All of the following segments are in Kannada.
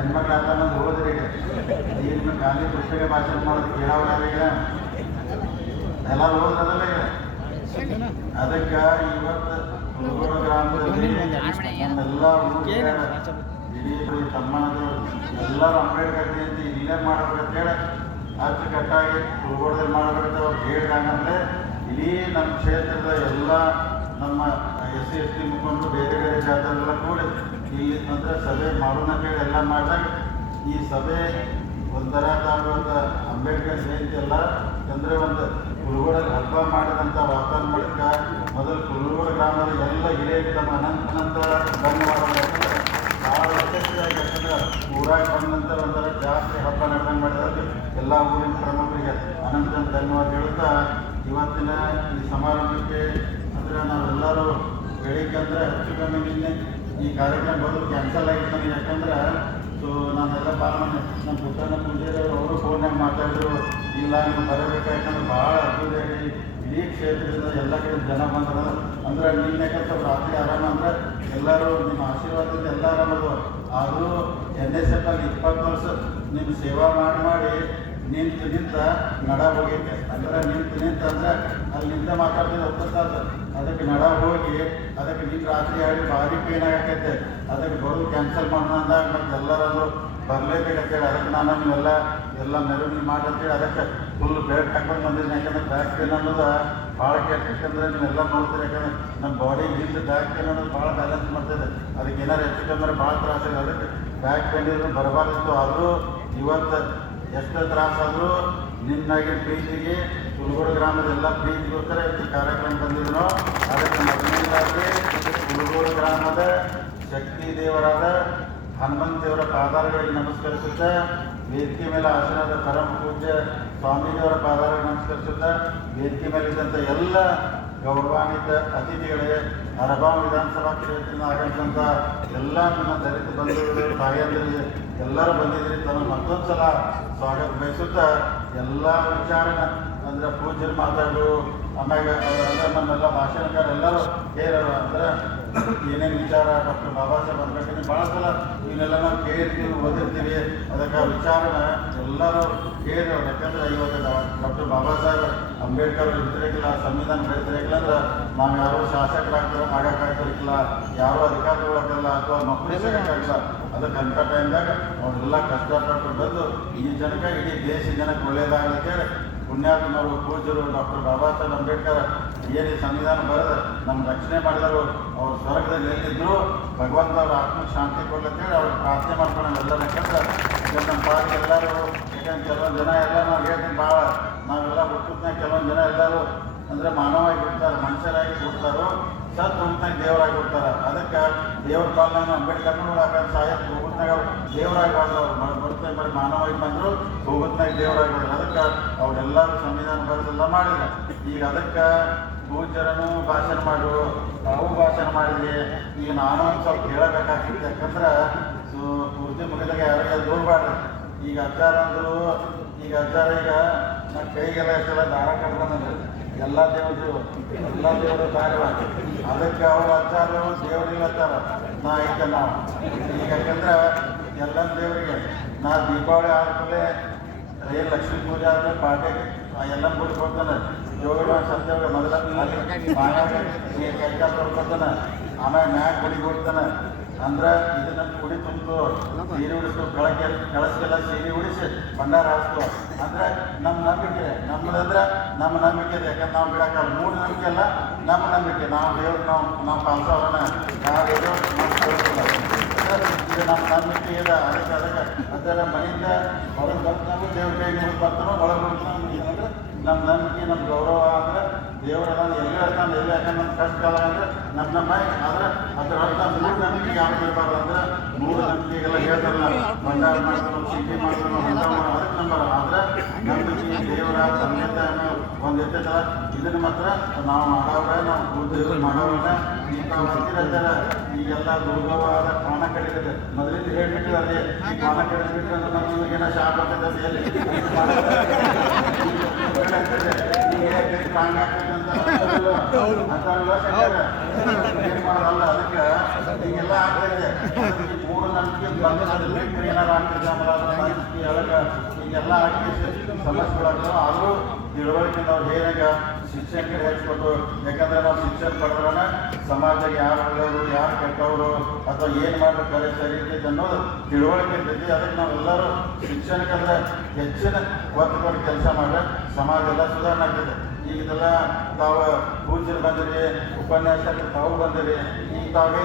ಹೆಣ್ಮಕ್ಳು ಅಂತ ಅನ್ನೋದು ಹೋದ್ರಿ ಈಗ ಗಾಂಧಿ ಪುಸ್ತಕ ಭಾಷಣ ಮಾಡೋದು ಕೇಳೋರು ಈಗ ಎಲ್ಲ ಹೋದ್ರಲ್ಲ ಈಗ ಅದಕ್ಕೆ ಇವತ್ತು ಹುಡುಗರ ಗ್ರಾಮದಲ್ಲಿ ಎಲ್ಲ ತಮ್ಮನದು ಎಲ್ಲರೂ ಅಂಬೇಡ್ಕರ್ ಜಯಂತಿ ಇಲ್ಲೇ ಮಾಡ್ಬೇಕಂತೇಳಿ ಅಚ್ಚುಕಟ್ಟಾಗಿ ಹುಡುಗರದಲ್ಲಿ ಮಾಡ್ಬೇಕಂತ ಅವ್ರು ಹೇಳ್ದಂಗಂದ್ರೆ ಇಡೀ ನಮ್ಮ ಕ್ಷೇತ್ರದ ಎಲ್ಲ ನಮ್ಮ ಎಸ್ ಸಿ, ಎಸ್ ಟಿ ಮುಖಂಡರು ಬೇರೆ ಬೇರೆ ಜಾತ್ರೆಲ್ಲ ಕೂಡಿ ಇಲ್ಲಿ ಅಂದ್ರೆ ಸಭೆ ಮಾಡೋಣ ಕೇಳಿ ಎಲ್ಲ ಮಾಡಿದಾಗ ಈ ಸಭೆ ಒಂಥರ ತಾವಂತ ಅಂಬೇಡ್ಕರ್ ಜಯಂತಿ ಎಲ್ಲ ಅಂದರೆ ಒಂದು ಕುರುಗೋಡ ಹಬ್ಬ ಮಾಡಿದಂಥ ವಾತಾವರಣ ಮಾಡಿದ ಮೊದಲು ಕುರುಗೋಡ ಗ್ರಾಮದ ಎಲ್ಲ ಹಿರಿಯ ತಮ್ಮ ಅನಂತ ಧನ್ಯವಾದಗಳು. ಭಾಳ ಯಶಸ್ವಿಯಾಗಿ ಊರಾಗ ಬಂದ ನಂತರ ಒಂಥರ ಜಾಸ್ತಿ ಹಬ್ಬ ನಡೆದಂಗೆ ಮಾಡಿದಾಗ ಎಲ್ಲ ಊರಿನ ಪ್ರಮುಖರಿಗೆ ಅನಂತ ಧನ್ಯವಾದ ಹೇಳ್ತಾ ಇವತ್ತಿನ ಈ ಸಮಾರಂಭಕ್ಕೆ ಅಂದರೆ ನಾವೆಲ್ಲರೂ ಬೆಳಿಗ್ಗೆ ಅಂದರೆ ಹೆಚ್ಚು ಕಮ್ಮಿ ನಿನ್ನೆ ಈ ಕಾರ್ಯಕ್ರಮ ಬರೋದು ಕ್ಯಾನ್ಸಲ್ ಆಗಿತ್ತು ನನಗೆ ಯಾಕಂದ್ರೆ ಸೊ ನಾನೆಲ್ಲ ಪಾಲ್ಗೊಂಡೆ ನಮ್ಮ ಪುತ್ರನ ಪೂಜೆದವರು ಅವರು ಫೋನ್ನಾಗ ಮಾತಾಡಿದ್ರು. ಇಲ್ಲ ನೀವು ಬರಬೇಕು ಯಾಕಂದ್ರೆ ಭಾಳ ಅದ್ಭುತವಾಗಿ ಇಡೀ ಕ್ಷೇತ್ರದಿಂದ ಎಲ್ಲ ಕಡೆ ಜನ ಬಂದ್ರೆ. ಅಂದ್ರೆ ನೀವು ಸ್ವಲ್ಪ ರಾತ್ರಿ ಆರಾಮ ಅಂದ್ರೆ ಎಲ್ಲರೂ ನಿಮ್ಮ ಆಶೀರ್ವಾದದಿಂದ ಎಲ್ಲ ಆರಾಮದು ಆದರೂ ಎನ್ ಎಸ್ ಎಫ್ ಅಲ್ಲಿ ಇಪ್ಪತ್ತು ವರ್ಷ ನಿಮ್ಮ ಸೇವಾ ಮಾಡಿ ಮಾಡಿ ನಿಂತು ನಿಂತ ನಡ ಹೋಗೈತೆ ಅಂದ್ರೆ ನಿಂತು ನಿಂತ ಅಂದ್ರೆ ಅಲ್ಲಿ ನಿಂತ ಮಾತಾಡ್ತಿದ್ದು ಒಪ್ಪಿಸ್ತದ ಅದಕ್ಕೆ ನಡ ಹೋಗಿ, ಅದಕ್ಕೆ ನಿಂತು ರಾತ್ರಿ ಆಡಿ ಭಾರಿ ಪೇನ್ ಆಗತ್ತೈತೆ ಅದಕ್ಕೆ ಬರೋದು ಕ್ಯಾನ್ಸಲ್ ಮಾಡೋಣ ಅಂದಾಗ ಮತ್ತೆ ಎಲ್ಲರೂ ಬರಲೇಬೇಕಂತೇಳಿ ಅದಕ್ಕೆ ನಾನು ನೀವೆಲ್ಲ ಎಲ್ಲ ಮೆರವಣಿಗೆ ಮಾಡಂತೇಳಿ ಅದಕ್ಕೆ ಫುಲ್ ಬೆಲ್ಟ್ ಹಾಕೊಂಡು ಬಂದಿದ್ದೀನಿ. ಯಾಕಂದ್ರೆ ಬ್ಯಾಕ್ ಪೇನ್ ಅನ್ನೋದು ಭಾಳ ಕೆಟ್ಟ ಯಾಕಂದ್ರೆ ನೀವೆಲ್ಲ ನೋಡ್ತೀರಿ. ಯಾಕಂದ್ರೆ ನಮ್ಮ ಬಾಡಿ ಹಿಂದೆ ಬ್ಯಾಕ್ ಪೇನ್ ಅನ್ನೋದು ಭಾಳ ಬ್ಯಾಲೆನ್ಸ್ ಮಾಡ್ತಿದೆ ಅದಕ್ಕೆ ಏನಾರು ಹೆಚ್ಚು ಕಮ್ಮಿ ಭಾಳ ತ್ರಾಸ ಅದಕ್ಕೆ ಬ್ಯಾಕ್ ಪೇನ್ ಇದ್ರೆ ಬರಬಾರ್ದಿತ್ತು. ಆದರೂ ಇವತ್ತು ಎಷ್ಟು ತ್ರಾಸಾದರೂ ನಿಮ್ಮಾಗಿ ಪ್ರೀತಿಗೆ ಕುಲಗೋಡ ಗ್ರಾಮದ ಎಲ್ಲ ಪ್ರೀತಿಗೋಸ್ಕರ ಈ ಕಾರ್ಯಕ್ರಮ ಬಂದಿದ್ರು ಅದಕ್ಕೆ ಮೊದಲನೇದಾಗಿ ಕುಲಗೋಡ ಗ್ರಾಮದ ಶಕ್ತಿ ದೇವರಾದ ಹನುಮಂತ ದೇವರ ಪಾದಾರಗಳಿಗೆ ನಮಸ್ಕರಿಸುತ್ತಾ, ವೇದಿಕೆ ಮೇಲೆ ಆಸನದ ಪರಮ ಪೂಜ್ಯ ಸ್ವಾಮೀಜಿಯವರ ಪಾದಾರಗಳಿಗೆ ನಮಸ್ಕರಿಸುತ್ತಾ, ವೇದಿಕೆ ಮೇಲೆ ಇದ್ದಂಥ ಎಲ್ಲ ಗೌರವಾನ್ವಿತ ಅತಿಥಿಗಳೇ ಅರಬಾಂ ವಿಧಾನಸಭಾ ಕ್ಷೇತ್ರದಿಂದ ಆಗಿರ್ತಂತ ಎಲ್ಲ ನನ್ನ ದಲಿತ ಬಂಧುಗಳು, ತಾಯಂದಿರು, ಎಲ್ಲರೂ ಬಂದಿದ್ದೀರಿ. ತನ್ನ ಮತ್ತೊಂದು ಸಲ ಸ್ವಾಗತ ಬಯಸುತ್ತಾ ಎಲ್ಲ ವಿಚಾರನ, ಅಂದ್ರೆ ಪೂಜೆ ಮಾತಾಡು ಆಮ್ಯಾಗ ಅಂದ್ರೆ ನಮ್ಮೆಲ್ಲ ಭಾಷಣಕಾರ ಎಲ್ಲರೂ ಹೇಳೋರು ಅಂದ್ರೆ ಏನೇನು ವಿಚಾರ ಡಾಕ್ಟರ್ ಬಾಬಾ ಸಾಹೇಬ್ ಅಂಬೇಡ್ಕರ್ ಭಾಳ ಸಲ ಇವನ್ನೆಲ್ಲ ನಾವು ಕೇಳಿರ್ತೀವಿ ಓದಿರ್ತೀವಿ. ಅದಕ್ಕೆ ವಿಚಾರನ ಎಲ್ಲರೂ ಕೇಳಿ ಯಾಕಂದ್ರೆ ಇವತ್ತು ಡಾಕ್ಟರ್ ಬಾಬಾ ಸಾಹೇಬ್ ಅಂಬೇಡ್ಕರ್ ಇರ್ತಿರಕ್ಕಿಲ್ಲ ಸಂವಿಧಾನ ಬೆಳೆತಿರಕ್ಕಿಲ್ಲ ಅಂದ್ರೆ ನಾವು ಯಾರೋ ಶಾಸಕರಾಗ್ತಾರೆ ಮಾಡಕ್ಕಾಗ್ತಿರ್ಲಿಲ್ಲ ಯಾರೋ ಅಧಿಕಾರಿಗಳಾಗಲ್ಲ ಅಥವಾ ಮಕ್ಕಳು ಸಿಗಕ್ಕಾಗಿಲ್ಲ ಅದಕ್ಕೆ ಅಂಥ ಟೈಮ್ದಾಗ ಅವರೆಲ್ಲ ಕಷ್ಟಪಟ್ಟು ಬಂದು ಈ ಜನಕ್ಕೆ ಇಡೀ ದೇಶ ಜನಕ್ಕೆ ಒಳ್ಳೇದಾಗಲಿಕ್ಕೆ ಪುಣ್ಯಾತ್ಮರು ಪೂಜರು ಡಾಕ್ಟರ್ ಬಾಬಾ ಸಾಹೇಬ್ ಅಂಬೇಡ್ಕರ್ ಏನು ಸಂವಿಧಾನ ಬರೆದ ನಮ್ಮ ರಕ್ಷಣೆ ಮಾಡಿದರು ಅವ್ರು ಸ್ವರ್ಗದಲ್ಲಿ ಎಲ್ಲಿದ್ದರು ಭಗವಂತ ಅವ್ರ ಆತ್ಮಕ್ಕೆ ಶಾಂತಿ ಕೊಡ್ಲತ್ತೇಳಿ ಅವ್ರು ಪ್ರಾರ್ಥನೆ ಮಾಡ್ಕೊಂಡು ಎಲ್ಲರೂ ಯಾಕಂದ್ರೆ ನಮ್ಮ ಪಾಲಿಗೆ ಎಲ್ಲರೂ, ಯಾಕಂದ್ರೆ ಕೆಲವೊಂದು ಜನ ಎಲ್ಲ ನಾವು ಹೇಳ್ತೀನಿ, ಭಾಳ ನಾವೆಲ್ಲ ಹುಟ್ಟಿದ್ನಾಗ ಕೆಲವೊಂದು ಜನ ಎಲ್ಲರೂ ಅಂದರೆ ಮಾನವಾಗಿ ಬಿಡ್ತಾರೆ ಮನುಷ್ಯರಾಗಿ ಬಿಡ್ತಾರೋ ಸತ್ ಹೋಗ್ತಾಗ ದೇವರಾಗಿ ಬಿಡ್ತಾರೆ ಅದಕ್ಕೆ ದೇವ್ರ ಕಾಲನ ಅಂಬೇಡ್ಕರ್ ನೋಡಾಕ ಸಾಯಕ್ ಹೋಗುತ್ತಾಗ ದೇವರಾಗಿ ಬಂದ್ರು. ಅವ್ರು ಬರ್ತೇ ಬರೀ ಮಾನವಾಗಿ ಬಂದರು ಹೋಗುತ್ತಾಗ ದೇವರಾಗಿ ಬಂದ್ರು. ಅದಕ್ಕೆ ಅವರೆಲ್ಲರೂ ಸಂವಿಧಾನ ಬರೆದೆಲ್ಲ ಮಾಡಿದ್ರು. ಈಗ ಅದಕ್ಕೆ ಪೂಜ್ಯರನು ಭಾಷಣ ಮಾಡು ತಾವು ಭಾಷಣ ಮಾಡಿದ್ವಿ ಈಗ ನಾನು ಒಂದು ಸ್ವಲ್ಪ ಹೇಳಬೇಕಾಗ್ತಿತ್ತು ಯಾಕಂದ್ರೆ ಸೊ ಪೂರ್ತಿ ಮುಗಿದಾಗ ಯಾರಿಗೆ ದೂರಬಾರ್ದು ಈಗ ಅಜ್ಜಾರ ಅಂದರು, ಈಗ ಅಜ್ಜಾರ ಈಗ ನನ್ನ ಕೈಗೆಲ್ಲ ಎಷ್ಟೆಲ್ಲ ದಾರ ಕಟ್ಕೊಂಡ್ರೆ ಎಲ್ಲ ದೇವರು ಎಲ್ಲ ದೇವರು ಕಾರ್ಯ ಅದಕ್ಕೆ ಅವ್ರ ಅಜ್ಜಾರು ದೇವರಿಲ್ಲ ಅಂತಾರ ನಾ ಐತೆ ನಾವು. ಈಗ ಯಾಕಂದ್ರೆ, ಎಲ್ಲ ದೇವರಿಗೆ ನಾ ದೀಪಾವಳಿ ಆದ್ಮೇಲೆ, ಏನು ಲಕ್ಷ್ಮೀ ಪೂಜೆ ಆದ್ಮೇಲೆ ಪಾಟೆ ಎಲ್ಲ ಮುಗಿಸ್ಕೊಡ್ತಾನೆ. ಕೊಡ್ತಾನೆ ಯೋಗ ಸತ್ಯವಾಗ ಮೊದಲ ಬಾಯಾಗ ಕೈಕ ತೊಡ್ಕೊತಾನೆ ಆಮೇಲೆ ಮ್ಯಾಗ ಗುಡಿಗೆ ಹೋಗ್ತಾನೆ ಅಂದ್ರೆ ಇದನ್ನ ಕುಡಿ ತುಂಬಿತು ಸೀರೆ ಉಡಿಸ್ತು ಕಳಕ್ಕೆ ಕಳಸ್ಗೆಲ್ಲ ಸೀರೆ ಉಡಿಸಿ ಭಂಡಾರ ಹಾಸ್ತು ಅಂದ್ರೆ ನಮ್ಮ ನಂಬಿಕೆ ನಮ್ಮದಂದ್ರೆ ನಮ್ಮ ನಂಬಿಕೆ ಇದೆ ಯಾಕಂದ್ರೆ ನಾವು ಬಿಡಕ್ಕ ಮೂರು ನಂಬಿಕೆ ಅಲ್ಲ ನಮ್ಮ ನಂಬಿಕೆ ನಾವು ದೇವ್ರು ನಾವು ನಾವು ಪಾಲ್ಸೋರಣ ಯಾರು ಇದು ನಮ್ಮ ನಂಬಿಕೆ ಇದೆ ಅದಕ್ಕೆ ಅದಕ್ಕೆ ಅದರ ಮನೆಯಿಂದ ಹೊರಗೆ ಬರ್ತಾನು ದೇವ್ರ ಕೈ ಮುಗಿದು ಬರ್ತಾನೋ ಒಳಗೆ ಬರ್ತಾನೋ ಅಂದ್ರೆ ನಮ್ಮ ನಂಬಿಕೆ ನಮ್ಮ ಗೌರವ ಅಂದ್ರೆ ದೇವರ ನಾನು ಎಲ್ಲಿ ಹೇಳ್ತಾನೆ, ಎಲ್ಲಿ ಯಾಕಂದ್ರೆ ನಮ್ಮ ಕಷ್ಟ ಕಾಲ ಅಂದ್ರೆ ನಮ್ಮ ನಮ್ಮ ಆದ್ರೆ ಅದರ ಅರ್ಥ ಮೂರು ನಂಬಿಕೆ ಯಾರು ಇರಬಾರ್ದು ಅಂದ್ರೆ ಮೂರು ನಂಬಿಕೆಗೆಲ್ಲ ಹೇಳ್ತಾರಲ್ಲ, ಭಂಡಾರ ಮಾಡ್ತಾರೋ ಚಿಂತೆ ಮಾಡ್ತಾರೋ ಹಂಗ ಮಾಡೋ ಅದಕ್ಕೆ ನಂಬರ್. ಆದ್ರೆ ನಂಬಿಕೆ ದೇವರ ತಂದೆ ತಾಯಿನ ಒಂದು ಇರ್ತೈತಲ್ಲ, ಇದನ್ನ ಮಾತ್ರ ನಾವು ಮಾಡೋವ್ರೆ, ನಾವು ಗುರುದೇವರು ಮಾಡೋವ್ರೆ. ಈಗ ಅಂತಿರತ್ತಾರ ಈಗೆಲ್ಲ ದುರ್ಗವಾದ ಪ್ರಾಣ ಕಡಿತದೆ ಮೊದಲಿಂದ ಹೇಳ್ಬಿಟ್ಟಿದ್ದಾರೆ ಅದೇ ಪ್ರಾಣ ಕಡಿದ್ಬಿಟ್ರೆ ಅಂದ್ರೆ ನಮಗೇನೋ ಅಂತ ಬರ್ತದೆ ಅದಕ್ಕೆ ಈಗೆಲ್ಲ ಆಗ್ತೈತೆ ಮೂರು ನಂಬಿಕೆ ಬಂದ ಬಿಟ್ಟು ಏನಾರು ಆಗ್ತದೆ ಆಮೇಲೆ ಈಗೆಲ್ಲ ಆಗಿ ಸಮಸ್ಯೆಗಳಾಗ್ತಾವ ಆದರೂ ತಿಳುವಳಿಕೆ ನಾವು ಏನಾಗ ಶಿಕ್ಷಕರಿಗೆ ವಹಿಸ್ಕೊಟ್ಟು ಯಾಕಂದ್ರೆ ನಾವು ಶಿಕ್ಷಣ ಪಡೆದ್ರೆ ಸಮಾಜ ಯಾರು ಒಳ್ಳೆಯವರು, ಯಾರು ಕೆಟ್ಟವರು, ಅಥವಾ ಏನು ಮಾಡಬೇಕಾದ್ರೆ ಸರಿ ಅನ್ನೋದು ತಿಳುವಳಿಕೆ ಇರ್ತೈತಿ. ಅದಕ್ಕೆ ನಾವೆಲ್ಲರೂ ಶಿಕ್ಷಣಕ್ಕಂದ್ರೆ ಹೆಚ್ಚಿನ ಒತ್ತು ಕೊಟ್ಟು ಕೆಲಸ ಮಾಡಿದ್ರೆ ಸಮಾಜ ಎಲ್ಲ ಸುಧಾರಣೆ ಆಗ್ತದೆ ಈಗ ಇದೆಲ್ಲ ತಾವು ಪೂಜೆ ಬಂದಿರಿ ಉಪನ್ಯಾಸಕ್ಕೆ ತಾವು ಬಂದಿರಿ, ಈಗ ತಾವೇ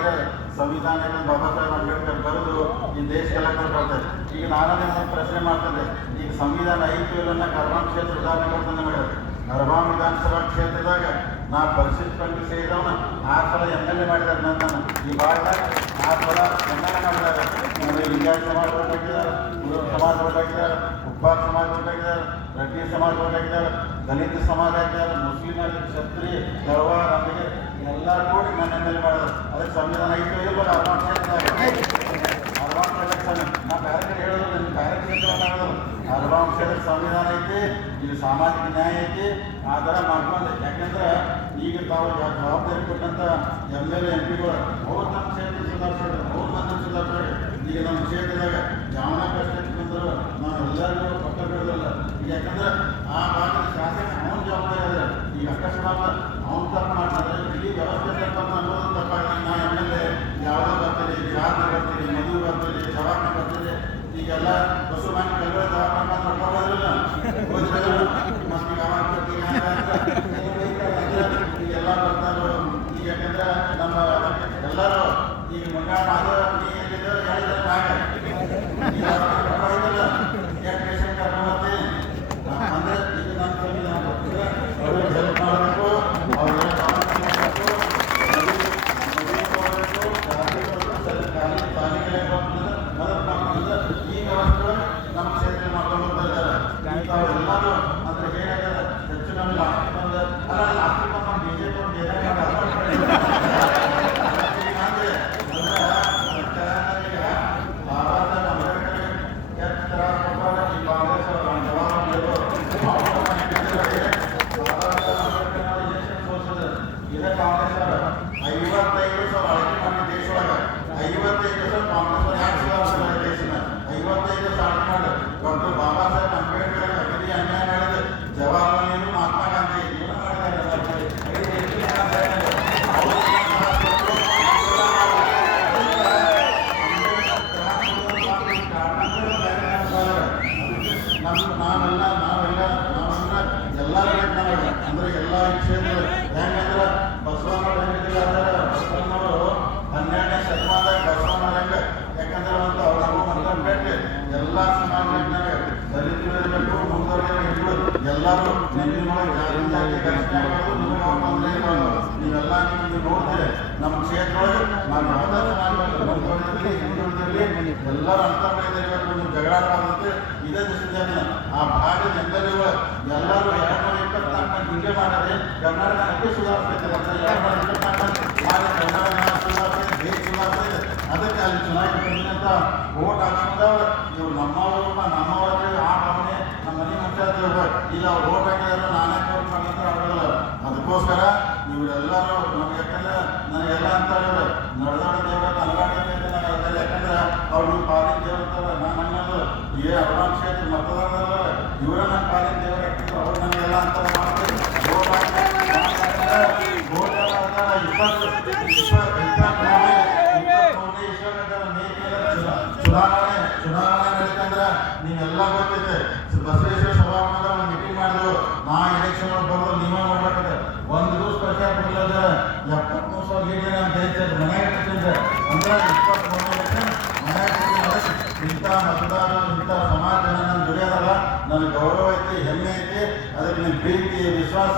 ಸಂವಿಧಾನ ಬಾಬಾ ಸಾಹೇಬ್ ಅಂಬೇಡ್ಕರ್ ಬರೆದು ಈ ದೇಶಕ್ಕೆಲ್ಲ ಕೊಟ್ಟಿರ್ತಾರೆ ಈಗ ನಾನೇ ಪ್ರಶ್ನೆ ಮಾಡ್ತದೆ ಈಗ ಸಂವಿಧಾನ ಐತಿ ಇಲ್ಲ ಕರ್ನಾಟಕ ಸುಧಾರಣೆ ಕೊಡ್ತಾನೆ ನಿಮಗೆ. ಅರಬಾಂ ವಿಧಾನಸಭಾ ಕ್ಷೇತ್ರದಾಗ ನಾ ಪರಿಶಿಷ್ಟ ಪಂಡಿತ ಸೇರಿದವನ, ಆ ಸಲ ಎಂ ಎಲ್ ಎ ಮಾಡಿದ್ದಾರೆ ನನ್ನನ್ನು ಈ ಭಾಗದಾಗ ಆರು ಸಲ ಎಂ ಎಲ್ ಎ ಮಾಡಿದ್ದಾರೆ ನನಗೆ ಲಿಂಗಾಯತ ಸಮಾಜ ಹೊರಟಾಕಿದ್ದಾರೆ ಕುರುಬ ಸಮಾಜ ಹೊರಟಾಕಿದ್ದಾರೆ ಉಪ್ಪಾರ ಸಮಾಜ ಹೊರಟಾಕಿದ್ದಾರೆ ರಡ್ಡಿ ಸಮಾಜ ಹೊರಟಾಕಿದ್ದಾರೆ ದಲಿತ ಸಮಾಜ ಆಗಿದ್ದಾರೆ, ಮುಸ್ಲಿಂ ಕ್ಷತ್ರಿಯ ಗರ್ವ ನಮಗೆ ಎಲ್ಲರೂ ಕೂಡಿ ನನ್ನ ಎಂ ಎಲ್ ಎ ಮಾಡಿದ್ರು. ಅದಕ್ಕೆ ಸಂವಿಧಾನ ಐದು ಇಲ್ಲ ಅರವತ್ತು ಕ್ಷೇತ್ರದಾಗ. ಅರಬಾಂ ಕ್ಷೇತ್ರ ನಾ ಬೇರೆ ಕಡೆ ಹೇಳೋದು ಅರಬಾಂ ಸಂವಿಧಾನ ಐತಿ ಇಲ್ಲಿ ಸಾಮಾಜಿಕ ನ್ಯಾಯ ಐತಿ, ಆ ಥರ ಮಾಡ್ಕೊಂಡು. ಯಾಕೆಂದ್ರೆ ಈಗ ತಾವು ಜವಾಬ್ದಾರಿ ಕೊಟ್ಟಂತ ಎಂ ಎಲ್ ಎಂ ಪಿಗಳು ಅವ್ರು ನಮ್ಮ ಕ್ಷೇತ್ರ ಸುಧಾರಿಸ್ತಾರೆ ಅವ್ರು ನನ್ನ ಸುಧಾರಿಸ್ತಾರೆ ಈಗ ನಮ್ಮ ಕ್ಷೇತ್ರದಾಗ ಯಾವನ ಕಷ್ಟ ಬಂದರು ನಾವು ಎಲ್ಲರಿಗೂ ಪಕ್ಕ ಬಿಡೋದಿಲ್ಲ ಈಗ ಯಾಕಂದ್ರೆ ಆ ಭಾಗದ ಶಾಸಕ ಅವನ ಜವಾಬ್ದಾರಿ ಅದ ಈಗ ಅಕಸ್ಮಾತ್ ಅವ್ನು ತಪ್ಪು ಮಾಡ್ತಾರೆ. ಇಲ್ಲಿ ವ್ಯವಸ್ಥೆ ತಪ್ಪು ತಪ್ಪಾಗಿ ನಾ ಎಂ ಎಲ್ ಎ ಯಾವುದೋ ಬರ್ತೀರಿ ಜಾತ್ರೆ ಬರ್ತೀರಿ ಮದುವೆ ಬರ್ತೀರಿ ಜವಾಬ್ದಾರಿ ಬರ್ತೀರಿ ಈಗೆಲ್ಲ ಬಸವ ಮನೆ ಕಲ್ವೇ ದವಾಖಾನೆ ಬಂದು ಮಾಡ್ಕೊಬೋದಿಲ್ಲ ಹೋದ್ರೆ ಮತ್ತೆ ಈಗ ಅವಾಗ ಬರ್ತೀವಿ, ಈಗೆಲ್ಲ ಬರ್ತಾರೋ ಈಗ ಯಾಕಂದ್ರೆ ನಮ್ಮ ಎಲ್ಲರೂ ಈಗ ಮಂಗಾಳ ಮಾಧವ ನೀ ಎಲ್ಲಿದ್ದೋ ಹೇಳಿದ್ರೆ ನಾಗ ಈಗ ಕರ್ಕೊಂಡಿಲ್ಲ ಯಾಕೆ ಪೇಷಂಟ್ ಕರ್ಕೊಂಡು ಬರ್ತೀನಿ ಅಂದ್ರೆ ಇದು ನನ್ನ ಸಂವಿಧಾನ ಬರ್ತಿದೆ ಅವ್ರಿಗೆ ಹೆಲ್ಪ್ ಮಾಡಬೇಕು ಅವ್ರಿಗೆ ಮಾಡಬೇಕು ಈ ವ್ಯವಸ್ಥೆ ನಮ್ಮ ಕ್ಷೇತ್ರ ಮಾಡ್ಕೊಂಡು ಹೋಗ್ತಾ ಇದ್ದಾರೆ ತಾವೆಲ್ಲರೂ ಅಂದ್ರೆ ಏನಾಗಿದೆ ಹೆಚ್ಚು ನಮಗೆ ಅಲ್ಲ ಲಾಸ್ಟ್ ನಮ್ಮ ಬಿಜೆಪಿ ಐವತ್ತೈದು ಸಾವಿರ ಅಳತೆ ಮಾಡಿ ದೇಶದೊಳಗೆ ಐವತ್ತೈದು ಸಾವಿರ ಕಾಂಗ್ರೆಸ್ ಯಾಕೆ ಸುಧಾರಿಸಿಲ್ಲ ದೇಶನ ಐವತ್ತೈದು ಸಾವಿರ ಮಾಡಿ ಡಾಕ್ಟರ್ ಬಾಬಾ ಸಾಹೇಬ್ ಅಂಬೇಡ್ಕರ್ ಅಗದಿ ಅನ್ಯಾಯ ಮಾಡಿದ ಜವಾಹರ್ಲಾಲ್ ನೆಹರು ಮಹಾತ್ಮ ಗಾಂಧಿ ಇವನ್ನ ಮಾಡಿದ್ದಾರೆ ನಮ್ಮ ನಾವೆಲ್ಲ ನಾವೆಲ್ಲ ನಾವೆಲ್ಲ ಎಲ್ಲ ನಮಗೆ ಅಂದ್ರೆ ಎಲ್ಲ ಕ್ಷೇತ್ರ ಹೆಂಗಂದ್ರೆ ಬಸವಣ್ಣ ಹೆಂಗಿದ್ರೆ ಅಂದ್ರೆ ಬಸವಣ್ಣವರು ಹನ್ನೆರಡನೇ ಶತಮಾನದಾಗ ಬಸವಣ್ಣ ಹೆಂಗ ಯಾಕಂದ್ರೆ ಒಂದು ಅವ್ರ ನಮ್ಮ ಭೇಟಿ ಎಲ್ಲ ಸಮಾಜದಾಗ ದಲಿತರು ಇರಬೇಕು ಮುಂದವರೆಗೆ ಇರ್ಬೇಕು ಎಲ್ಲರೂ ನಿಮ್ಮೊಳಗೆ ಜಾತಿ ಜಾತಿ ಘರ್ಷಣೆ ಆಗೋದು ನಿಮಗೆ ತೊಂದರೆ ಇರೋದು ನೀವೆಲ್ಲ ನೀವು ನೋಡ್ತೀರಿ ನಮ್ಮ ಕ್ಷೇತ್ರದೊಳಗೆ ನಾವು ಯಾವುದೇ ಸಮಾಜ ಮುಂದುವರೆದಿರಲಿ ಹಿಂದುಳಿದಿರಲಿ ಎಲ್ಲರೂ ಅಂತ ಬೆಳೆದಿರಬೇಕು ನೀವು ಜಗಳ ಆಡಬಾರ್ದಂತೆ ಇದೇ ದಿಶೆಯಲ್ಲಿ ಆ ಭಾಗದ ಜನಗಳು ಎಲ್ಲರೂ ಎರಡು ನೂರ ಇಪ್ಪತ್ನಾಲ್ಕು ಹಿಂಗೆ ಮಾಡಿದ್ರೆ ಕರ್ನಾಟಕ ಅದೇ ಸುಧಾರಿಸ್ತೈತೆ ಸುಧಾರಿಸ್ತೈತೆ ದೇಶ ಸುಧಾರಿಸ್ತೈತೆ ಅದಕ್ಕೆ ಅಲ್ಲಿ ಚುನಾಯಿತ ಪ್ರತಿನಿಧಿಂತ ಓಟ್ ಹಾಕ್ಸ್ಕೊಂಡವ್ರು ಇವ್ರು ನಮ್ಮವರು ನಮ್ಮವ್ರ ಆ ನಮ್ಮ ಮನೆ ಮಕ್ಕಳ ಇಲ್ಲ ಅವ್ರು ಓಟ್ ಹಾಕಿದ್ರೆ ನಾನೇ ಓಟ್ ಮಾಡಿದ್ರೆ ಆಗೋಲ್ಲ ಅದಕ್ಕೋಸ್ಕರ ಇವರೆಲ್ಲರೂ ನಮ್ಗೆ ಯಾಕಂದ್ರೆ ನನಗೆಲ್ಲ ಅಂತಾರೆ ನಡೆದಾಡ ದೇವರ ಅಲವಾಟ ಯಾಕಂದ್ರೆ ಅವ್ರು ಪಾಲಿನ ದೇವರ ನಾನು ಅನ್ನೋದು, ಏ ಅರುಣಾಂ ಇಪ್ಪತ್ತು ಇಪ್ಪತ್ತು ಇಪ್ಪತ್ತು ಮೂರನೇ ಇಸ್ವಿದಾಗ ಮೇಕೆಲ್ಲ ಚುನಾವಣೆ ಚುನಾವಣೆ ನಡೀತಂದ್ರೆ ನೀವೆಲ್ಲ ಗೊತ್ತೈತೆ ಬಸವೇಶ್ವರ ಸಭಾಭವನದಾಗ ಒಂದು ಮೀಟಿಂಗ್ ಮಾಡಿದ್ರು ನಾ ಎಲೆಕ್ಷನ್ ಬರೋದು ನೀವೇ ಮಾಡ್ಬೇಕಂದ್ರೆ ಒಂದು ದಿವಸ ಪ್ರಚಾರ ಕೊಡಲಿಲ್ಲ ಎಪ್ಪತ್ಮೂರು ಸಾವಿರ ಲೀಡರ್ ಅಂತ ಅಂದ್ರೆ ಎಲೆಕ್ಷನ್ ಮನೆಯಾಗ ಇಂಥ ಮತದಾರರು ಇಂಥ ಸಮಾಜ ನನ್ನ ದುಡಿಯೋದಲ್ಲ ನನಗೆ ಗೌರವ ಐತಿ ಹೆಮ್ಮೆ ಐತಿ ಅದಕ್ಕೆ ನಿಮ್ಮ ಪ್ರೀತಿ ವಿಶ್ವಾಸ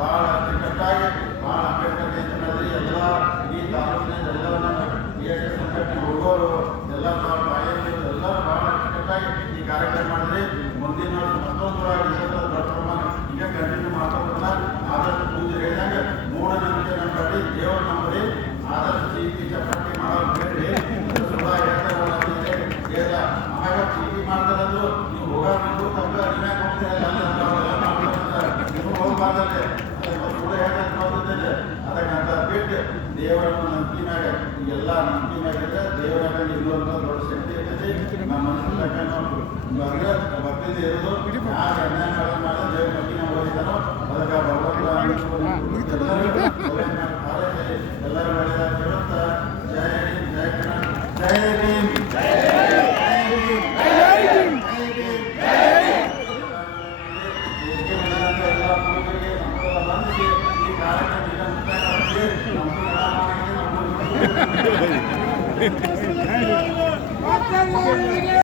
ಬಹಳ ಕಟ್ಟಾಗಿ